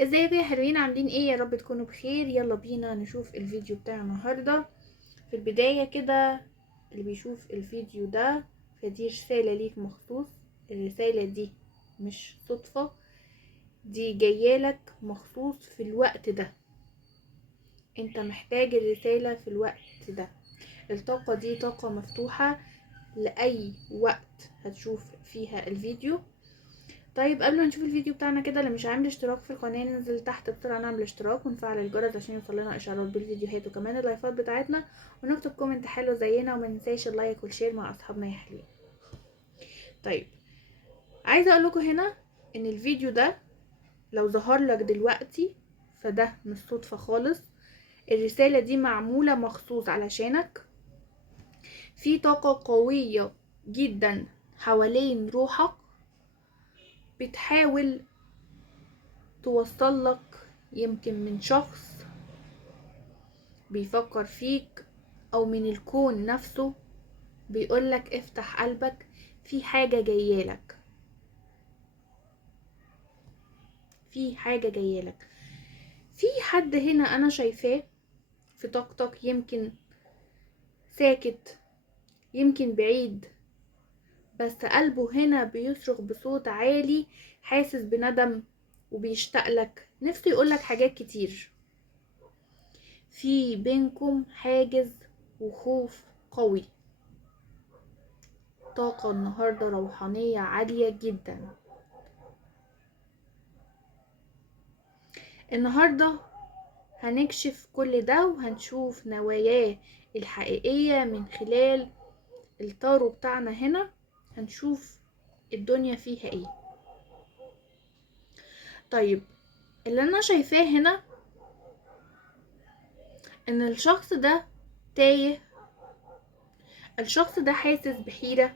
ازيكم يا حلوين، عاملين ايه؟ يا رب تكونوا بخير. يلا بينا نشوف الفيديو بتاع النهارده. في البداية كده، اللي بيشوف الفيديو ده فدي رسالة ليك مخصوص. الرسالة دي مش صدفة، دي جايالك مخصوص في الوقت ده. انت محتاج الرسالة في الوقت ده. الطاقة دي طاقة مفتوحة لأي وقت هتشوف فيها الفيديو. طيب قبل ما نشوف الفيديو بتاعنا كده، اللي مش عامل اشتراك في القناه ننزل تحت بسرعه نعمل اشتراك ونفعل الجرس عشان يوصلنا اشعارات بالفيديوهات وكمان اللايفات بتاعتنا، ونكتب كومنت حلو زينا، وما ننساش اللايك والشير مع اصحابنا يا حلوين. طيب عايزه اقول لكم هنا ان الفيديو ده لو ظهر لك دلوقتي فده مش صدفه خالص. الرساله دي معموله مخصوص علشانك. في طاقه قويه جدا حوالين روحك بتحاول توصل لك، يمكن من شخص بيفكر فيك او من الكون نفسه بيقولك افتح قلبك، في حاجة جايالك، في حاجة جايالك. في حد هنا انا شايفاه في طاقتك، يمكن ساكت، يمكن بعيد، بس قلبه هنا بيصرخ بصوت عالي، حاسس بندم وبيشتاقلك، نفسه يقولك حاجات كتير. في بينكم حاجز وخوف قوي. طاقة النهاردة روحانية عالية جدا. النهاردة هنكشف كل ده وهنشوف نواياه الحقيقية من خلال التارو بتاعنا هنا. هنشوف الدنيا فيها ايه. طيب اللي انا شايفاه هنا ان الشخص ده تايه. الشخص ده حاسس بحيرة.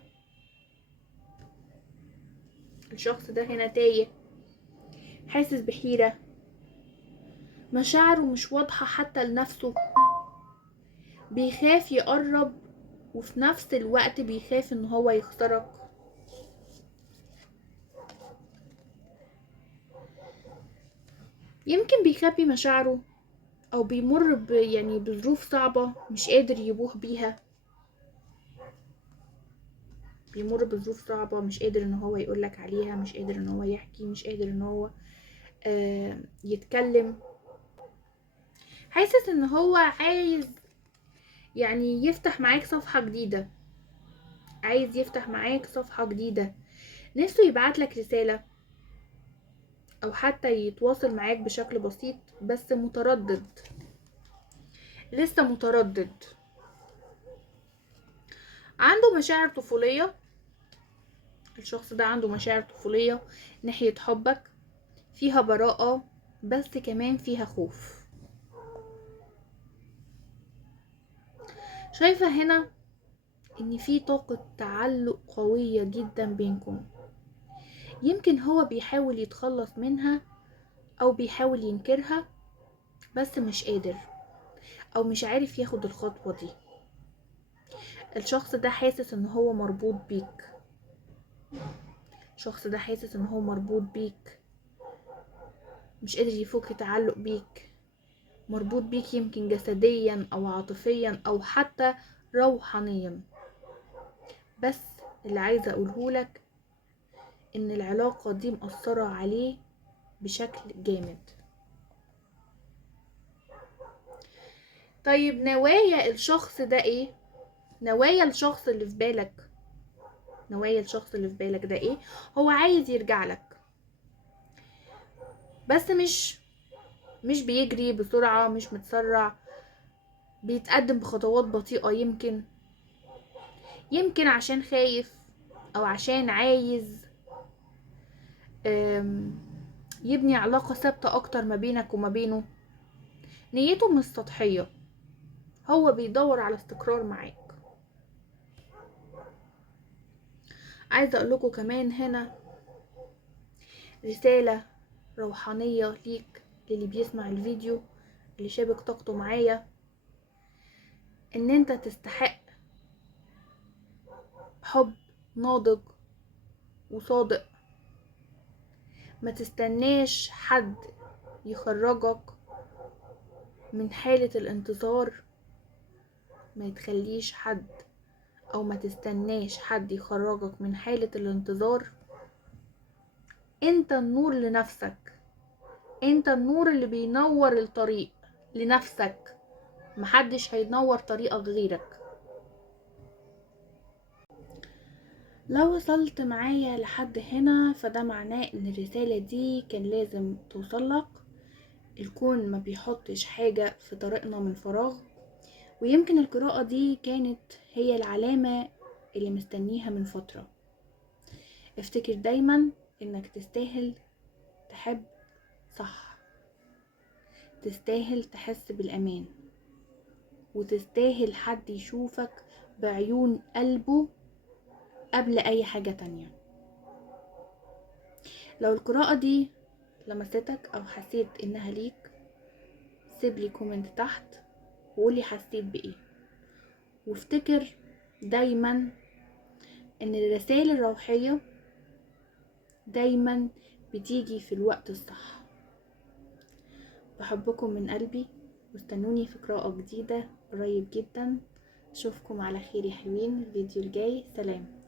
الشخص ده هنا تايه، حاسس بحيرة، مشاعره مش واضحة حتى لنفسه، بيخاف يقرب وفي نفس الوقت بيخاف ان هو يخسرك. يمكن بيخبي مشاعره او بيمر يعني بظروف صعبة مش قادر يبوح بيها. بيمر بظروف صعبة مش قادر ان هو يقولك عليها، مش قادر ان هو يحكي، مش قادر ان هو يتكلم. حاسس ان هو عايز يعني يفتح معاك صفحة جديدة، عايز يفتح معاك صفحة جديدة، نفسه يبعتلك رسالة او حتى يتواصل معاك بشكل بسيط، بس متردد، لسه متردد. عنده مشاعر طفولية. الشخص ده عنده مشاعر طفولية ناحية حبك، فيها براءة بس كمان فيها خوف. شايفة هنا ان في طاقة تعلق قوية جدا بينكم. يمكن هو بيحاول يتخلص منها او بيحاول ينكرها بس مش قادر او مش عارف ياخد الخطوة دي. الشخص ده حاسس ان هو مربوط بيك. الشخص ده حاسس ان هو مربوط بيك، مش قادر يفك تعلق بيك، مربوط بيك يمكن جسديا او عاطفيا او حتى روحانيا. بس اللي عايزة اقولهولك ان العلاقة دي مأثرة عليه بشكل جامد. طيب نوايا الشخص ده ايه؟ نوايا الشخص اللي في بالك، نوايا الشخص اللي في بالك ده ايه؟ هو عايز يرجع لك بس مش بيجري بسرعة، مش متسرع، بيتقدم بخطوات بطيئة. يمكن عشان خايف او عشان عايز يبني علاقة ثابتة اكتر ما بينك وما بينه. نيته مش سطحية، هو بيدور على استقرار معاك. عايزة اقول لكم كمان هنا رسالة روحانية ليك، للي بيسمع الفيديو، اللي شابك طاقته معايا، ان انت تستحق حب ناضج وصادق. ما تستناش حد يخرجك من حالة الانتظار. ما تخليش حد او ما تستناش حد يخرجك من حالة الانتظار. انت النور لنفسك، انت النور اللي بينور الطريق لنفسك، محدش هينور طريقك غيرك. لو وصلت معايا لحد هنا فده معناه ان الرسالة دي كان لازم توصلك. الكون ما بيحطش حاجة في طريقنا من فراغ، ويمكن القراءة دي كانت هي العلامة اللي مستنيها من فترة. افتكر دايما انك تستاهل تحب صح، تستاهل تحس بالأمان، وتستاهل حد يشوفك بعيون قلبه قبل أي حاجة تانية. لو القراءة دي لمستك أو حسيت إنها ليك، سيبلي كومنت تحت وقولي حسيت بإيه. وافتكر دايما إن الرسائل الروحية دايما بتيجي في الوقت الصح. بحبكم من قلبي، واستنوني في قراءة جديدة قريب جدا. اشوفكم على خير يا حلوين الفيديو الجاي. سلام.